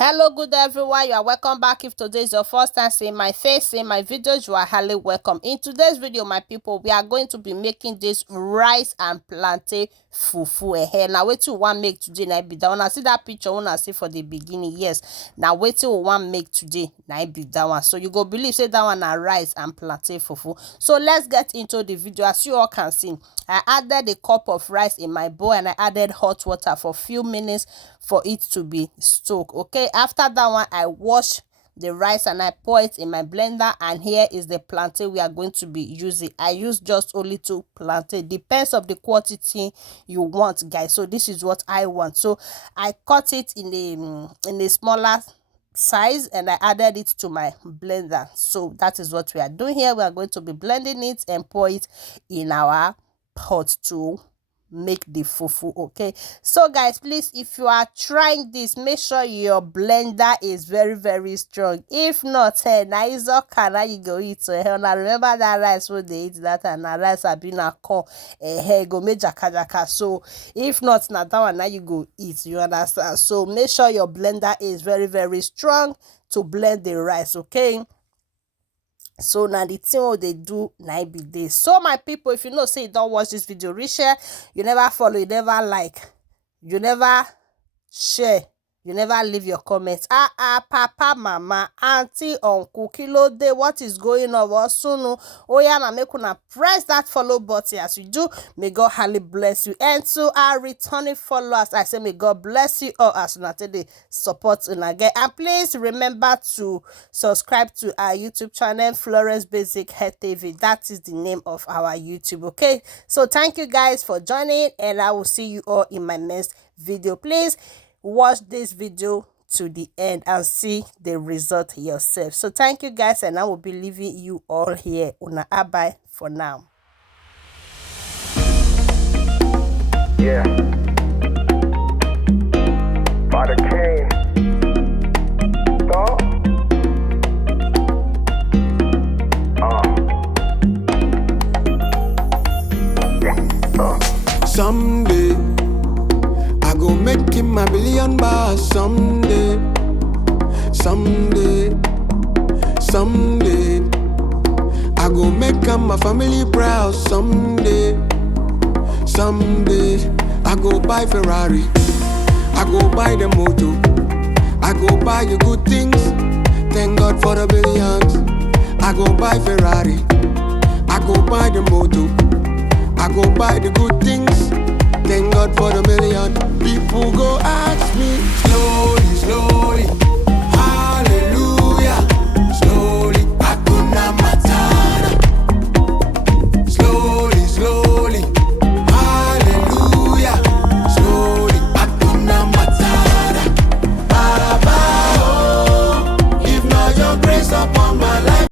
Hello, good everyone. You are welcome back. If today is your first time seeing my face, seeing my videos, you are highly welcome. In today's video, my people, we are going to be making this rice and plantain fufu. Now, wait till one make today. Now, be that one. I see that picture when I see for the beginning. Yes. Now, wait till one make today. Now, be that one. So you go believe say that one are rice and plantain fufu. So let's get into the video. As you all can see, I added a cup of rice in my bowl and I added hot water for a few minutes for it to be stoked. Okay, after that one, I wash the rice and I pour it in my blender, and here is the plantain we are going to be using. I use just only 2 plantain, depends of the quantity you want, guys. So this is what I want, so I cut it in a smaller size and I added it to my blender. So that is what we are doing here. We are going to be blending it and pour it in our pot to make the fufu. Okay, so guys, please, if you are trying this, make sure your blender is very strong. If not, hey, now is okay, now you go eat. So now remember that rice when they eat that, and that rice have been a corn, hey, go make jaka. So if not, now that one now you go eat, you understand? So make sure your blender is very strong to blend the rice. Okay, so now the thing what they do now be this. So my people, if you know say you don't watch this video, reshare, you never follow, you never like, you never share, you never leave your comments. Papa, mama, auntie, uncle, kilo day, what is going on? Soon, oh yeah, now make una press that follow button. As you do, may God highly bless you. And to our returning followers, I say may God bless you all as una today support una again. And please remember to subscribe to our YouTube channel, Florence Basic Hair TV. That is the name of our YouTube. Okay, so thank you guys for joining, and I will see you all in my next video. Please watch this video to the end and see the result yourself. So thank you guys, and I will be leaving you all here. Una bye for now. Yeah. Father Cain. Someday I go make him a billion bars. Someday I go make him a family proud. Someday I go buy Ferrari, I go buy the motor, I go buy the good things. Thank God for the billions. I go buy Ferrari, I go buy the motor, I go buy the good things. Thank God for the million. People go ask me slowly